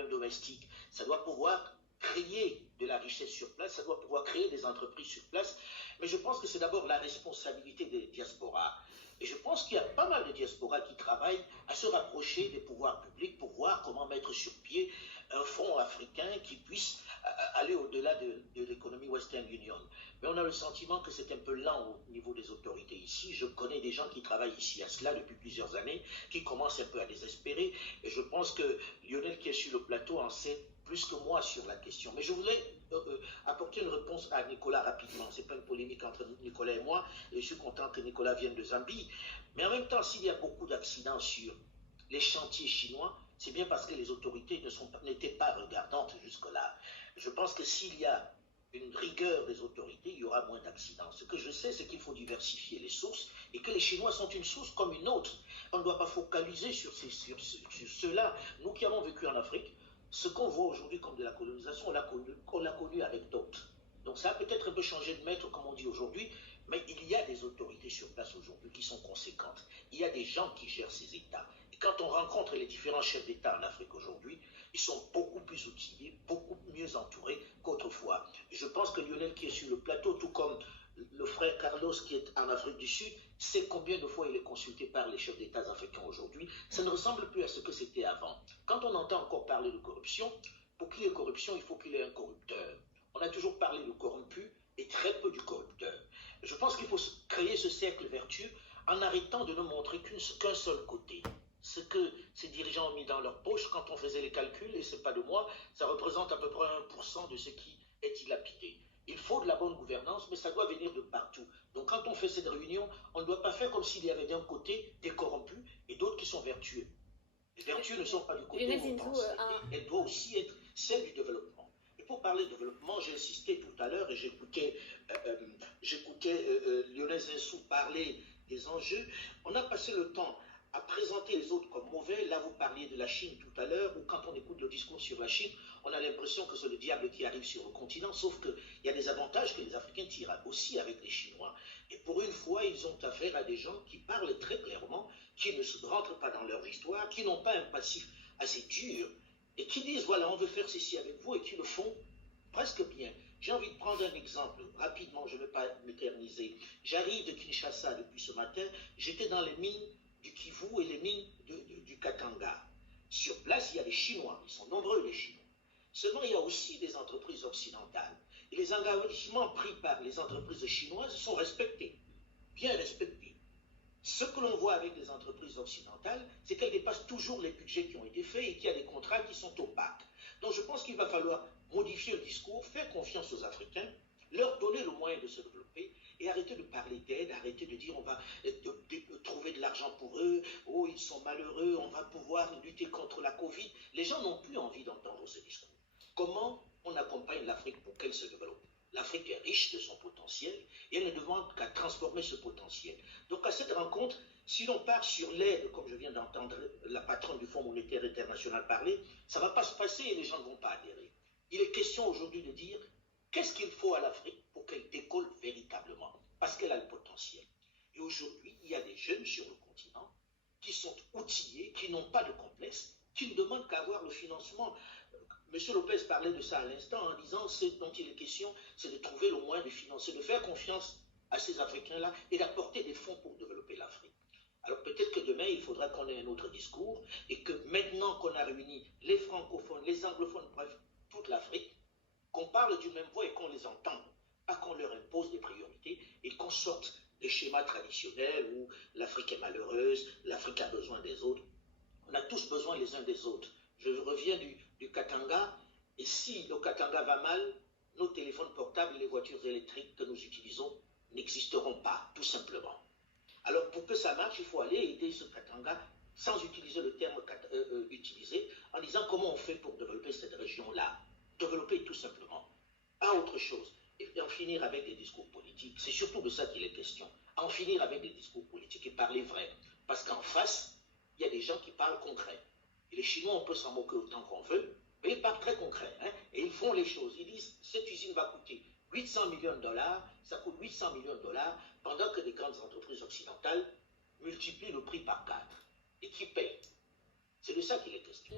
problèmes domestiques. Ça doit pouvoir créer de la richesse sur place, ça doit pouvoir créer des entreprises sur place. Mais je pense que c'est d'abord la responsabilité des diasporas. Et je pense qu'il y a pas mal de diasporas qui travaillent à se rapprocher des pouvoirs publics pour voir comment mettre sur pied un fonds africain qui puisse aller au-delà de l'économie Western Union. Mais on a le sentiment que c'est un peu lent au niveau des autorités ici. Je connais des gens qui travaillent ici à cela depuis plusieurs années, qui commencent un peu à désespérer. Et je pense que Lionel, qui est sur le plateau, en sait plus que moi sur la question. Mais je voulais apporter une réponse à Nicolas rapidement. Ce n'est pas une polémique entre Nicolas et moi. Et je suis content que Nicolas vienne de Zambie. Mais en même temps, s'il y a beaucoup d'accidents sur les chantiers chinois, c'est bien parce que les autorités n'étaient pas regardantes jusque-là. Je pense que s'il y a une rigueur des autorités, il y aura moins d'accidents. Ce que je sais, c'est qu'il faut diversifier les sources et que les Chinois sont une source comme une autre. On ne doit pas focaliser sur ceux-là. Nous qui avons vécu en Afrique, ce qu'on voit aujourd'hui comme de la colonisation, on l'a connu avec d'autres. Donc ça a peut-être un peu changé de maître, comme on dit aujourd'hui, mais il y a des autorités sur place aujourd'hui qui sont conséquentes. Il y a des gens qui gèrent ces États. Et quand on rencontre les différents chefs d'État en Afrique aujourd'hui, ils sont beaucoup plus outillés, beaucoup mieux entourés qu'autrefois. Je pense que Lionel qui est sur le plateau, tout comme le frère Carlos qui est en Afrique du Sud, sait combien de fois il est consulté par les chefs d'État africains aujourd'hui. Ça ne ressemble plus à ce que c'était avant. Quand on entend encore parler de corruption, pour qu'il y ait corruption, il faut qu'il y ait un corrupteur. On a toujours parlé du corrompu et très peu du corrupteur. Je pense qu'il faut créer ce cercle vertueux en arrêtant de ne montrer qu'un seul côté. Ce que ces dirigeants ont mis dans leur poche, quand on faisait les calculs, et ce n'est pas de moi, ça représente à peu près 1% de ce qui est dilapidé. Il faut de la bonne gouvernance, mais ça doit venir de partout. Donc quand on fait cette réunion, on ne doit pas faire comme s'il y avait d'un côté des corrompus et d'autres qui sont vertueux. Les vertueux ne sont pas du côté où on pense. Elles doivent aussi être celles du développement. Et pour parler de développement, j'ai insisté tout à l'heure et j'écoutais Lionel Zinsou parler des enjeux. On a passé le temps à présenter les autres comme mauvais. Là, vous parliez de la Chine tout à l'heure, ou quand on écoute le discours sur la Chine, on a l'impression que c'est le diable qui arrive sur le continent, sauf qu'il y a des avantages que les Africains tirent aussi avec les Chinois. Et pour une fois, ils ont affaire à des gens qui parlent très clairement, qui ne se rentrent pas dans leur histoire, qui n'ont pas un passif assez dur, et qui disent, voilà, on veut faire ceci avec vous, et qui le font presque bien. J'ai envie de prendre un exemple, rapidement, je ne vais pas m'éterniser. J'arrive de Kinshasa depuis ce matin, j'étais dans les mines du Kivu et les mines du Katanga. Sur place, il y a des Chinois, ils sont nombreux les Chinois. Seulement, il y a aussi des entreprises occidentales. Et les engagements pris par les entreprises chinoises sont respectés, bien respectés. Ce que l'on voit avec les entreprises occidentales, c'est qu'elles dépassent toujours les budgets qui ont été faits et qu'il y a des contrats qui sont opaques. Donc je pense qu'il va falloir modifier le discours, faire confiance aux Africains, leur donner le moyen de se développer et arrêter de parler d'aide, arrêter de dire on va trouver de l'argent pour eux, oh ils sont malheureux, on va pouvoir lutter contre la Covid. Les gens n'ont plus envie d'entendre ce discours. Comment on accompagne l'Afrique pour qu'elle se développe? L'Afrique est riche de son potentiel et elle ne demande qu'à transformer ce potentiel. Donc à cette rencontre, si l'on part sur l'aide, comme je viens d'entendre la patronne du Fonds monétaire international parler, ça ne va pas se passer et les gens ne vont pas adhérer. Il est question aujourd'hui de dire qu'est-ce qu'il faut à l'Afrique pour qu'elle décolle véritablement, parce qu'elle a le potentiel. Et aujourd'hui, il y a des jeunes sur le continent qui sont outillés, qui n'ont pas de complexe, qui ne demandent qu'à avoir le financement. M. Lopez parlait de ça à l'instant en disant ce dont il est question, c'est de trouver le moyen de financer, de faire confiance à ces Africains-là et d'apporter des fonds pour développer l'Afrique. Alors peut-être que demain, il faudra qu'on ait un autre discours et que maintenant qu'on a réuni les francophones, les anglophones, bref, toute l'Afrique, qu'on parle d'une même voix et qu'on les entende, pas qu'on leur impose des priorités et qu'on sorte des schémas traditionnels où l'Afrique est malheureuse, l'Afrique a besoin des autres. On a tous besoin les uns des autres. Je reviens du Katanga, et si le Katanga va mal, nos téléphones portables et les voitures électriques que nous utilisons n'existeront pas, tout simplement. Alors pour que ça marche, il faut aller aider ce Katanga sans utiliser le terme utilisé, en disant comment on fait pour développer cette région-là. Développer tout simplement, pas autre chose. Et en finir avec des discours politiques. C'est surtout de ça qu'il est question. En finir avec des discours politiques et parler vrai. Parce qu'en face, il y a des gens qui parlent concret. Et les Chinois, on peut s'en moquer autant qu'on veut, mais ils parlent très concret. Hein, et ils font les choses. Ils disent, cette usine va coûter 800 millions de dollars, ça coûte 800 millions de dollars, pendant que des grandes entreprises occidentales multiplient le prix par 4. Et qui payent? C'est de ça qu'il est question.